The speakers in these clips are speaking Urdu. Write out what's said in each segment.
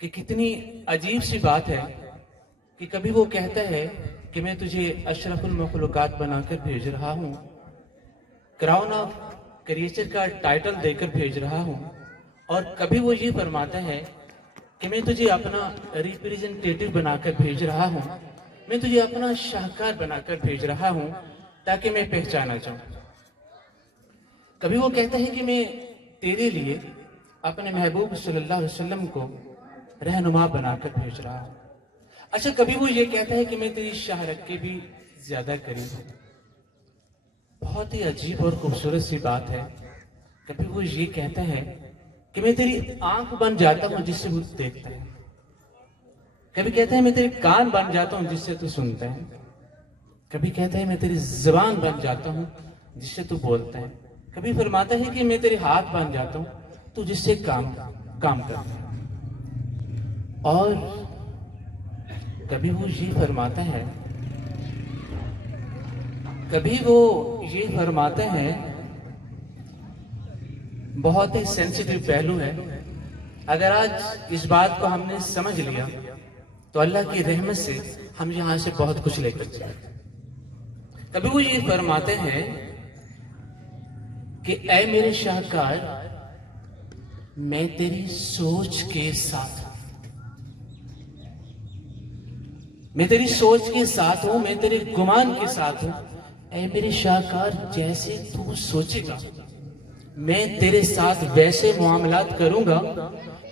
کہ کتنی عجیب سی بات ہے کہ کبھی وہ کہتا ہے کہ میں تجھے اشرف المخلوقات بنا کر بھیج رہا ہوں، کراؤن آف کریچر کا ٹائٹل دے کر بھیج رہا ہوں، اور کبھی وہ یہ فرماتا ہے کہ میں تجھے اپنا ریپریزنٹیٹو بنا کر بھیج رہا ہوں، میں تجھے اپنا شاہکار بنا کر بھیج رہا ہوں تاکہ میں پہچانا جاؤں۔ کبھی وہ کہتا ہے کہ میں تیرے لیے اپنے محبوب صلی اللہ علیہ وسلم کو رہنما بنا کر بھیج رہا ہوں۔ اچھا، کبھی وہ یہ کہتا ہے کہ میں تیری شہرت کے بھی زیادہ قریب ہوں۔ بہت ہی عجیب اور خوبصورت سی بات ہے۔ کبھی وہ یہ کہتا ہے کہ میں تیری آنکھ بن جاتا ہوں جس سے وہ دیکھتا ہے، کبھی کہتا ہے میں تیرے کان بن جاتا ہوں جس سے تو سنتا ہے، کبھی کہتا ہے میں تیری زبان بن جاتا ہوں جس سے تو بولتا ہے، کبھی فرماتا ہے کہ میں تیرے ہاتھ بن جاتا ہوں تو جس سے کام کرتا ہے، اور کبھی وہ یہ فرماتا ہے بہت ہی سینسیٹیو پہلو ہے، اگر آج اس بات کو ہم نے سمجھ لیا تو اللہ کی رحمت سے ہم یہاں سے بہت کچھ لے کر جائیں۔ کبھی وہ یہ فرماتے ہیں کہ اے میرے شاہکار، میں تیری سوچ کے ساتھ ہوں، میں تیری سوچ کے ساتھ ہوں، میں تیرے گمان کے ساتھ ہوں۔ اے میرے شاہکار، جیسے تو سوچے گا میں تیرے ساتھ ویسے معاملات کروں گا،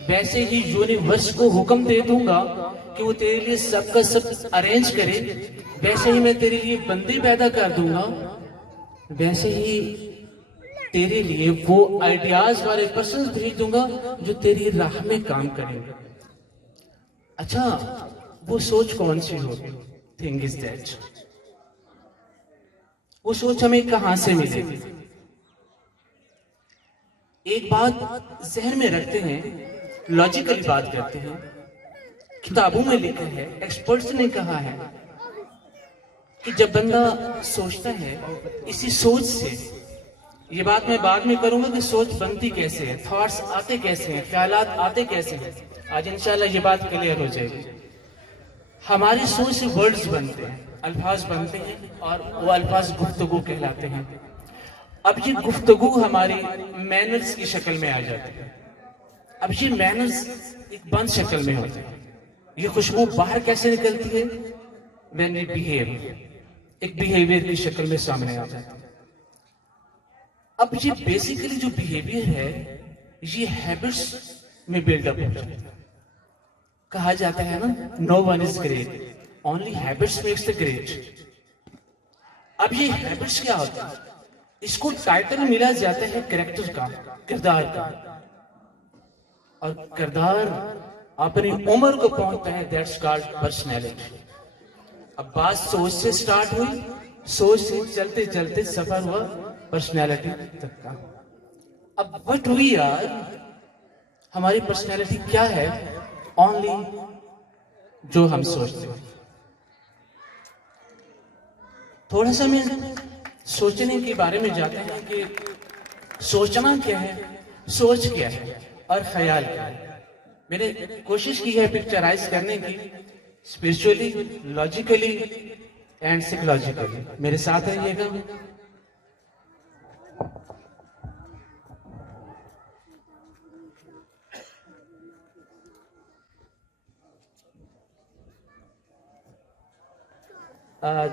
ویسے ہی یونیورس کو حکم دے دوں گا کہ وہ تیرے لیے سب کا سب ارینج کرے، ویسے ہی میں تیرے لیے بندے پیدا کر دوں گا، ویسے ہی تیرے لیے وہ آئیڈیاز والے پرسنز بھیج دوں گا جو تیری راہ میں کام کریں گے۔ اچھا، وہ سوچ کون سی ہوگی؟ تھنگ از دیٹ، وہ سوچ ہمیں کہاں سے ملے گی؟ ایک بات ذہن میں رکھتے ہیں، لاجیکلی بات کرتے ہیں، کتابوں میں لکھا ہے، ایکسپرٹس نے کہا ہے کہ جب بندہ سوچتا ہے، اسی سوچ سے، یہ بات میں بعد میں کروں گا کہ سوچ بنتی کیسے ہے، تھاٹس آتے کیسے ہیں، خیالات آتے کیسے ہیں، آج انشاءاللہ یہ بات کلیئر ہو جائے گی۔ ہماری سوچ سے ورڈز بنتے ہیں، الفاظ بنتے ہیں، اور وہ الفاظ گفتگو کہلاتے ہیں۔ اب یہ گفتگو ہماری مینرز کی شکل میں آ جاتی ہے۔ اب یہ مینرز ایک بند شکل میں ہوتے ہیں۔ یہ خوشبو باہر کیسے نکلتی ہے؟ when we behave، ایک بیہیویئر کی شکل میں سامنے آ جاتی ہے۔ اب یہ بیسیکلی جو بیہیویئر ہے، یہ ہیبٹس میں بلڈ اپ ہوتا ہے۔ کہا جاتا ہے نا، no one is great، only habits makes the great۔ اب یہ ہیبٹس کیا ہوتا ہے؟ اس کو ٹائٹل ملا جاتا ہے کریکٹر کا، کردار کا، اور کردار اپنی عمر کو پہنچتا ہے، دیٹس کالڈ پرسنالٹی۔ اب بات سوچ سے سٹارٹ ہوئی، سوچ سے چلتے چلتے سفر ہوا پرسنالٹی تک کا۔ اب وٹ وی آر، ہماری پرسنالٹی کیا ہے؟ اونلی جو ہم سوچتے ہیں۔ تھوڑا سا میں سوچنے کے بارے میں جاتے ہیں کہ سوچنا کیا ہے، سوچ کیا ہے، اور خیال کیا ہے۔ میں نے کوشش کی ہے پکچرائز کرنے کی، اسپریچولی، لاجیکلی اینڈ سائیکولوجیکلی۔ میرے ساتھ رہیے گا۔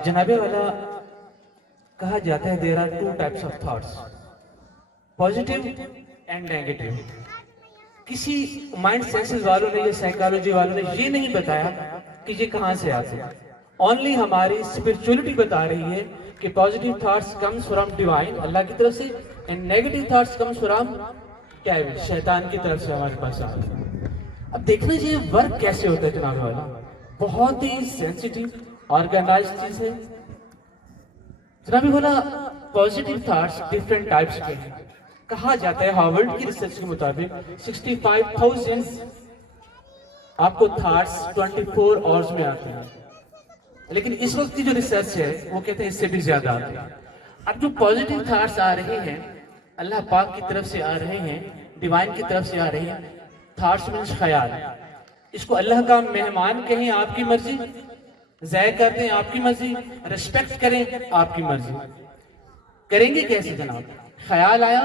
جناب والا کہا جاتا ہے there are two types of thoughts، positive and negative۔ کسی مائنڈ سائنسز والوں نے یا سائیکالوجی والوں نے یہ نہیں بتایا کہ یہ کہاں سے آتے ہیں، اونلی ہماری اسپرچولیٹی بتا رہی ہے کہ positive thoughts comes from divine، اللہ کی طرف سے، and negative thoughts comes from devil، شیطان کی طرف سے ہمارے پاس آتے ہیں۔ اب دیکھنا چاہیے ورک کیسے ہوتا ہے جناب والا، بہت ہی سینسیٹیو آرگنائز چیز ہے۔ جنابی بولا پازیٹیو تھاٹس ڈیفرنٹ ٹائپس کے ہیں۔ کہا جاتا ہے ہارورڈ کی ریسرچ کے مطابق 65,000 آپ کو تھاٹس 24 آورز میں آتے ہیں، لیکن اس وقت کی جو ریسرچ ہے وہ کہتے ہیں اس سے بھی زیادہ آتے ہیں۔ اب جو پازیٹیو تھاٹس آ رہے ہیں اللہ پاک کی طرف سے آ رہے ہیں، ڈیوائن کی طرف سے آ رہے ہیں۔ تھاٹس مینس خیال، اس کو اللہ کا مہمان کہیں آپ کی مرضی، ضائع کر دیں آپ کی مرضی، ریسپیکٹ کریں آپ کی مرضی، کریں گے کیسے جناب؟ خیال آیا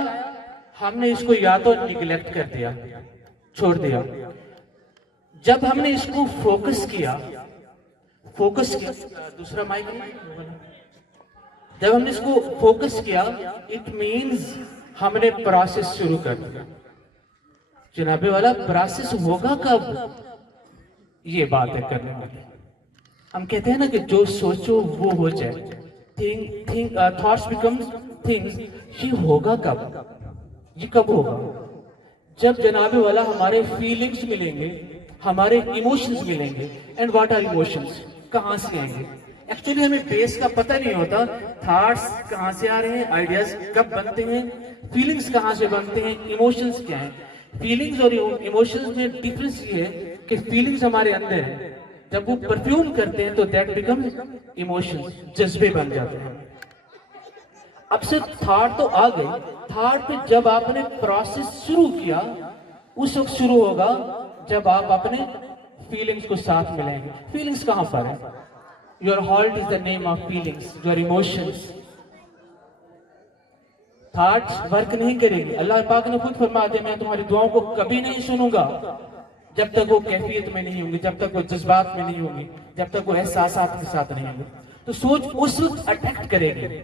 ہم نے اس کو یا تو نیگلیکٹ کر دیا، چھوڑ دیا. جب ہم نے اس کو فوکس کیا دوسرا مائک، جب ہم نے اس کو فوکس کیا اٹ مینز ہم نے پروسیس شروع کر دیا. جناب والا پروسیس ہوگا کب؟ یہ بات ہے کرنے والی. ہم کہتے ہیں نا کہ جو سوچو وہ ہو جائے، تھاٹس بیکمز تھنگز. یہ ہوگا کب؟ یہ کب ہوگا؟ جب جناب والا ہمارے فیلنگز ملیں گے، ہمارے ایموشنز ملیں گے. And what are emotions? کہاں سے آئیں گے؟ ایکچولی ہمیں بیس کا پتہ نہیں ہوتا. تھاٹس کہاں سے آ رہے ہیں، آئیڈیاز کب بنتے ہیں، فیلنگز کہاں سے بنتے ہیں، ایموشنز کیا ہیں. فیلنگز اور ایموشنز میں ڈیفرنس یہ ہے کہ فیلنگز ہمارے اندر ہیں، جب وہ پرفیوم کرتے ہیں تو دیٹ بیکمز ایموشنز، جذبے بن جاتے ہیں. اب صرف تھاٹ تو آ گئی، تھاٹ پہ جب آپ نے پروسیس شروع کیا اس وقت شروع ہوگا جب آپ اپنے فیلنگز کو ساتھ ملیں گے. فیلنگز کہاں پر ہیں؟ Your heart is the name of feelings, your emotions. Thoughts work نہیں کرے گی. اللہ پاک نے خود فرما دیا میں تمہاری دعاؤں کو کبھی نہیں سنوں گا جب تک وہ کیفیت میں نہیں ہوں گی، جب تک وہ جذبات میں نہیں ہوں گی، جب تک وہ احساسات کے ساتھ نہیں ہوں گی. تو سوچ اس وقت اٹیکٹ کرے گی.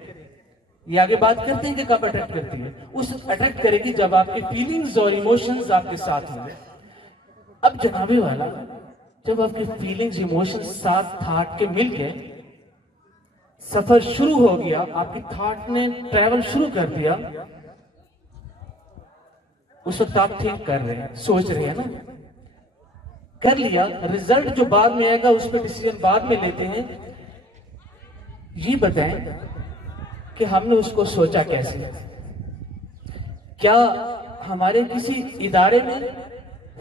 یہ آگے بات کرتے ہیں کہ کب اٹیکٹ کرتی ہے؟ اس وقت اٹیکٹ کرے گی جب آپ کی فیلنگز اور ایموشنز آپ کے ساتھ ہوں گے. اب جنابی والا جب آپ کی فیلنگز ایموشنز ساتھ تھاٹ کے مل گئے، سفر شروع ہو گیا، آپ کی تھاٹ نے ٹریول شروع کر دیا. اس وقت آپ تھنک کر رہے ہیں، سوچ رہے ہیں نا، کر لیا. ریزلٹ جو بعد میں آئے گا اس پہ ڈیسیژن بعد میں لیتے ہیں. یہ بتائیں کہ ہم نے اس کو سوچا کیسے؟ کیا ہمارے کسی ادارے میں،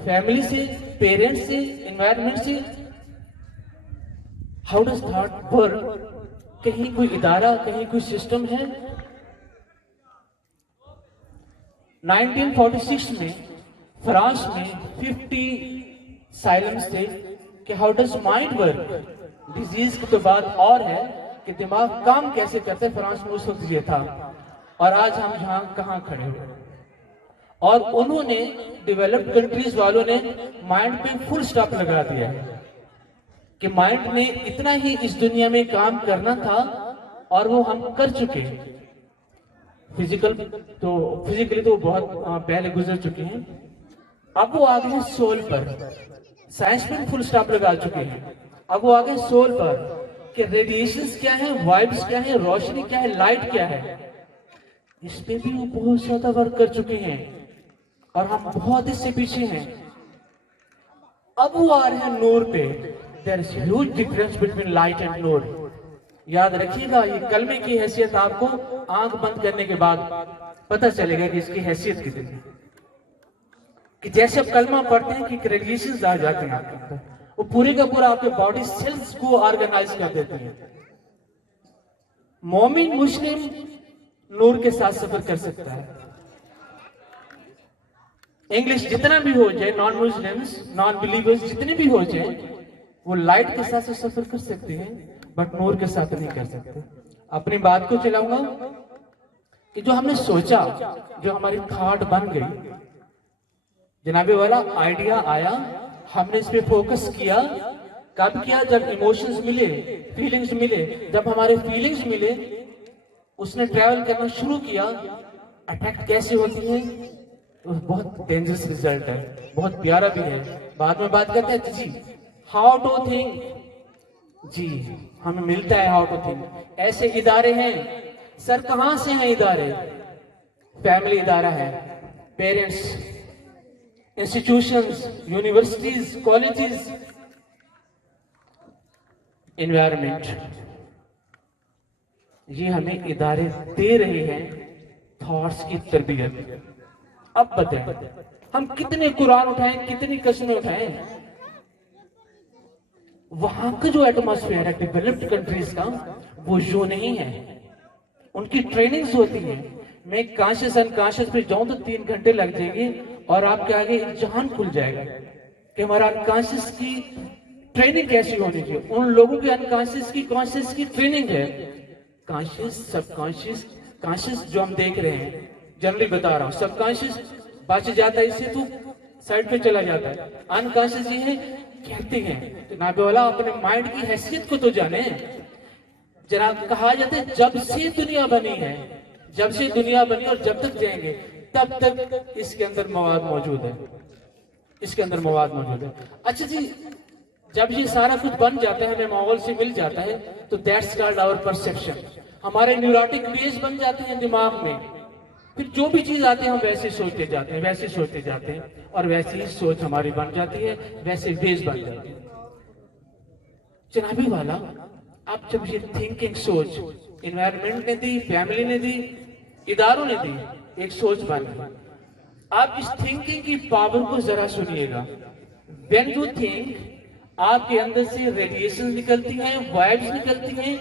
فیملی سے، پیرنٹس سے، انوائرمنٹ سے؟ How does thought work? کہیں کوئی ادارہ، کہیں کوئی سسٹم ہے؟ 1946 میں فرانس میں 50 سائلمز تھے کہ how does mind work. Disease کی تو بات اور ہے کہ دماغ کام کیسے کرتے. فرانس میں اس وقت یہ تھا، اور آج ہم یہاں کہاں کھڑے ہوئے. اور انہوں نے ڈیولپڈ کنٹریز والوں نے مائنڈ پہ فل سٹاپ لگا دیا ہے کہ مائنڈ نے اتنا ہی اس دنیا میں کام کرنا تھا اور وہ ہم کر چکے ہیں. فزیکلی تو بہت پہلے گزر چکے ہیں. اب وہ آگے ہیں سول پر. سائنس میں فل سٹاپ لگا چکے ہیں. اب وہ آگے سول پر کہ ریڈیشنز کیا ہیں، وائبس کیا ہیں، روشنی کیا ہے، لائٹ کیا ہے. اس پہ بھی وہ بہت زیادہ ورک کر چکے ہیں اور ہم بہت اس سے پیچھے ہیں. اب وہ آ رہے ہیں نور پہ. There is huge difference between light and نور. یاد رکھیے گا یہ کلمے کی حیثیت آپ کو آنکھ بند کرنے کے بعد پتہ چلے گا کہ اس کی حیثیت کتنی ہے. کہ جیسے آپ کلمہ پڑھتے ہیں کہ ریڈیشنز آ جاتے ہیں آپ کے اندر، وہ پورے کا پورا آپ کے باڈی سیلز کو آرگنائز کر دیتے ہیں. مومن مسلم نور کے ساتھ سفر کر سکتا ہے. انگلش جتنا بھی ہو جائے، نان مسلمز، نان بلیورز جتنے بھی ہو جائیں، وہ لائٹ کے ساتھ سفر کر سکتے ہیں بٹ نور کے ساتھ نہیں کر سکتے. اپنی بات کو چلاؤں گا کہ جو ہم نے سوچا، جو ہماری تھاٹ بن گئی، جناب والا آئیڈیا آیا، ہم نے اس پہ فوکس کیا. کب کیا؟ جب ایموشنز ملے، فیلنگز ملے. جب ہمارے فیلنگز ملے اس نے ٹریول کرنا شروع کیا. اٹیکٹ کیسے ہوتی ہے؟ بہت ڈینجرس ریزلٹ ہے، بہت پیارا بھی ہے. بعد میں بات کرتے ہیں جی ہاؤ ٹو تھنک. جی ہمیں ملتا ہے ہاؤ ٹو تھنک. ایسے ادارے ہیں. سر کہاں سے ہیں ادارے؟ فیملی ادارہ ہے، parents, institutions, universities, colleges, environment. یہ ہمیں ادارے دے رہے ہیں تھاٹس کی تربیت. اب بتائیں ہم کتنے قرآن اٹھائیں، کتنی قسمیں اٹھائیں. وہاں کا جو ایٹماسفیئر ہے ڈیولپڈ کنٹریز کا وہ جو نہیں ہے. ان کی ٹریننگز ہوتی ہیں. میں کانشیس انکانشیس پہ جاؤں تو 3 گھنٹے لگ جائیں گے اور آپ کے آگے ایک جہان کھل جائے گا. کہ ہمارا انکانشیس کی ٹریننگ کیسی ہونی چاہیے. ان لوگوں کے انکانشیس کی کانشیس کی ٹریننگ ہے. کانشیس سب کانشیس کانشیس جو ہم دیکھ رہے ہیں جنرلی بتا رہا ہوں, سب کانشیس بچ جاتا ہے, اس سے تو سائڈ پہ چلا جاتا ہے. انکانشیس یہ ہے کہتے ہیں جناب والا اپنے مائنڈ کی حیثیت کو تو جانے. جناب کہا جاتا ہے جب سے دنیا بنی ہے, جب سے دنیا بنی اور جب تک جائیں گے تب تک اس کے اندر مواد موجود ہے, اس کے اندر مواد موجود ہے. اچھا جی, جب یہ سارا کچھ بن جاتا ہے, ہمیں ماحول سے مل جاتا ہے, تو دیٹس کالڈ آور پرسیپشن. ہمارے نیوروٹک ویز بن جاتے ہیں دماغ میں, پھر جو بھی چیز آتی ہے ہم ویسے سوچتے جاتے ہیں, ویسے سوچتے جاتے ہیں, اور ویسی ہی سوچ ہماری بن جاتی ہے, ویسے ویز بن جاتے ہیں. جنابی والا اب جب یہ تھنکنگ سوچ انوائرمنٹ نے دی, فیملی نے دی, اداروں نے دی, ایک سوچ بن گئی. آپ اس تھنکنگ کی پاور کو ذرا سنیے گا. when you think, آپ کے اندر سے ریڈیشن نکلتی ہیں, وائبس نکلتی ہیں,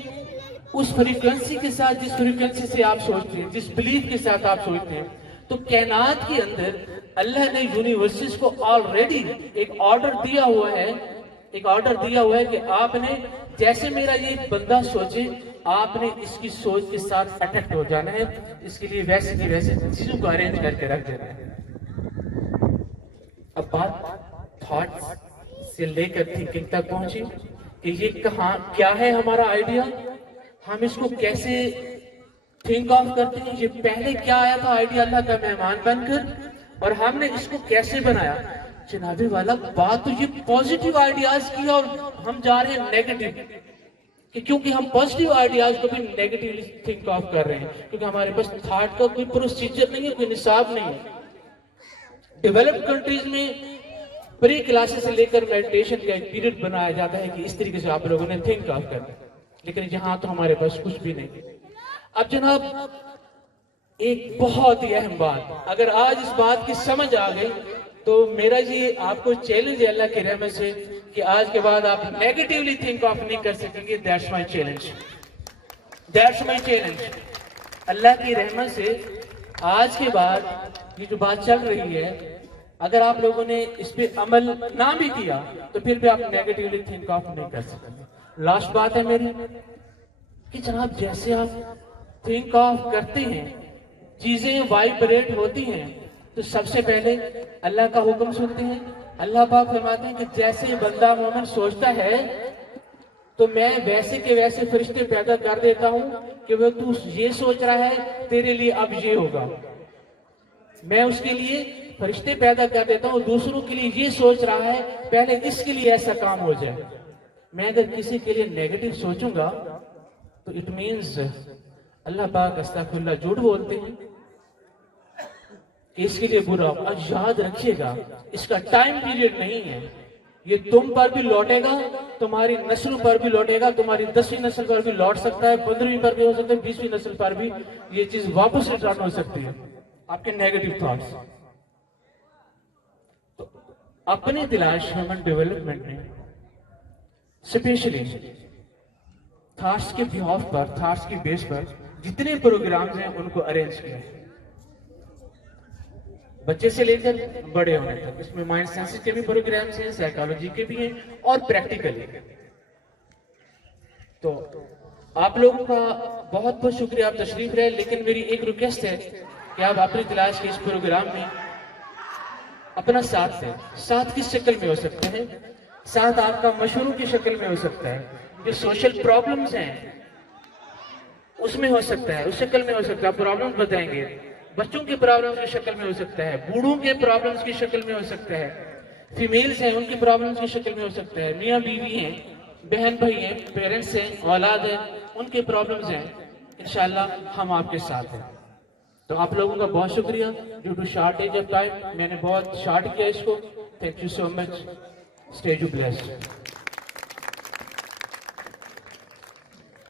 اس فریکوینسی کے ساتھ, جس فریکوینسی سے آپ سوچتے ہیں, جس بلیف کے ساتھ آپ سوچتے ہیں, تو کائنات کے اندر اللہ نے یونیورسز کو آلریڈی ایک آرڈر دیا ہوا ہے, ایک آرڈر دیا ہوا ہے کہ آپ نے جیسے میرا یہ بندہ سوچے, آپ نے اس کی سوچ کے ساتھ اٹیکٹ ہو جانا ہے. اس کے لیے ویسے کی ویسے چیزوں کو ارینج کر کے رکھ دینا ہے. اب بات تھاٹ سے لے کر تھنکنگ تک پہنچی کہ یہ کہاں کیا ہے ہمارا آئیڈیا, ہم اس کو کیسے تھنک آف کرتے ہیں. یہ پہلے کیا آیا تھا آئیڈیا اللہ کا مہمان بن کر, اور ہم نے اس کو کیسے بنایا. جنابی والا بات تو یہ پازیٹیو آئیڈیاز کی, اور ہم جا رہے ہیں نیگیٹو, کہ کیونکہ ہم پازیٹیو آئیڈیاز کو بھی نیگیٹیولی تھنک آف کر رہے ہیں, کیونکہ ہمارے پاس تھاٹ کا کوئی پروسیجر نہیں ہے, کوئی نصاب نہیں ہے. ڈیولپڈ کنٹریز میں پری کلاسز سے لے کر میڈیٹیشن کا ایک پیریڈ بنایا جاتا ہے کہ اس طریقے سے آپ لوگوں نے تھنک آف کرنا, لیکن یہاں تو ہمارے پاس کچھ بھی نہیں. اب جناب ایک بہت ہی اہم بات, اگر آج اس بات کی سمجھ آ گئی تو میرا یہ آپ کو چیلنج ہے اللہ کی رحمت سے کہ آج کے بعد آپ نیگیٹیولی تھنک آف نہیں کر سکیں گے. That's my challenge, that's my challenge. اللہ کی رحمت سے آج کے بعد یہ جو بات چل رہی ہے, اگر آپ لوگوں نے اس پہ عمل نہ بھی کیا تو پھر بھی آپ نیگیٹیولی تھنک آف نہیں کر سکیں گے. لاسٹ بات ہے میری کہ جناب جیسے آپ تھنک آف کرتے ہیں, چیزیں وائبریٹ ہوتی ہیں, تو سب سے پہلے اللہ کا حکم سنتے ہیں. اللہ پاک فرماتے ہیں کہ جیسے بندہ مومن سوچتا ہے تو میں ویسے کے ویسے فرشتے پیدا کر دیتا ہوں کہ وہ تو یہ سوچ رہا ہے تیرے لیے اب یہ ہوگا. میں اس کے لیے فرشتے پیدا کر دیتا ہوں, دوسروں کے لیے یہ سوچ رہا ہے پہلے اس کے لیے ایسا کام ہو جائے. میں اگر کسی کے لیے نیگیٹو سوچوں گا تو اٹ مینز اللہ پاک استغفر اللہ جھوٹ بولتے ہیں کہ اس کے لیے برا. اب یاد رکھیے گا اس کا ٹائم پیریڈ نہیں ہے, یہ تم پر بھی لوٹے گا, تمہاری نسلوں پر بھی لوٹے گا, تمہاری 10ویں نسل پر بھی لوٹ سکتا ہے, 15ویں پر بھی ہو سکتا ہے, 20ویں نسل پر بھی یہ چیز واپس ریٹرن ہو سکتی ہے, آپ کے نیگیٹو تھاٹس. تو اپنے تلاش ہیومن ڈیولپمنٹ میں اسپیشلی تھاٹس کے بیہاف پر, تھاٹس کی بیس پر جتنے پروگرامز ہیں ان کو ارینج کیا, بچے سے لے کر بڑے ہونے تک. اس میں مائنڈ سائنس کے بھی پروگرامز ہیں, سائیکالوجی کے بھی ہیں, اور پریکٹیکل. تو آپ لوگوں کا بہت بہت شکریہ, آپ تشریف رہے, لیکن میری ایک ریکویسٹ ہے کہ آپ اپنی تلاش کے اس پروگرام میں اپنا ساتھ دیں. ساتھ کس شکل میں ہو سکتے ہیں؟ ساتھ آپ کا مشوروں کی شکل میں ہو سکتا ہے, جو سوشل پرابلمز ہیں اس میں ہو سکتا ہے, اس شکل میں ہو سکتا ہے. آپ پرابلمز بتائیں گے, بچوں کے پرابلمز کی شکل میں ہو سکتا ہے, بوڑھوں کے پرابلمز کی شکل میں ہو سکتا ہے, فیمیلز ہیں ان کی پرابلمز کی شکل میں ہو سکتا ہے, میاں بیوی ہیں, بہن بھائی ہیں, پیرنٹس ہیں, اولاد ہیں, ان کے پرابلمز ہیں. انشاءاللہ ہم آپ کے ساتھ ہیں. تو آپ لوگوں کا بہت شکریہ. Due to shortage of time میں نے بہت شارٹ کیا اس کو. Thank you so much. Stay you blessed.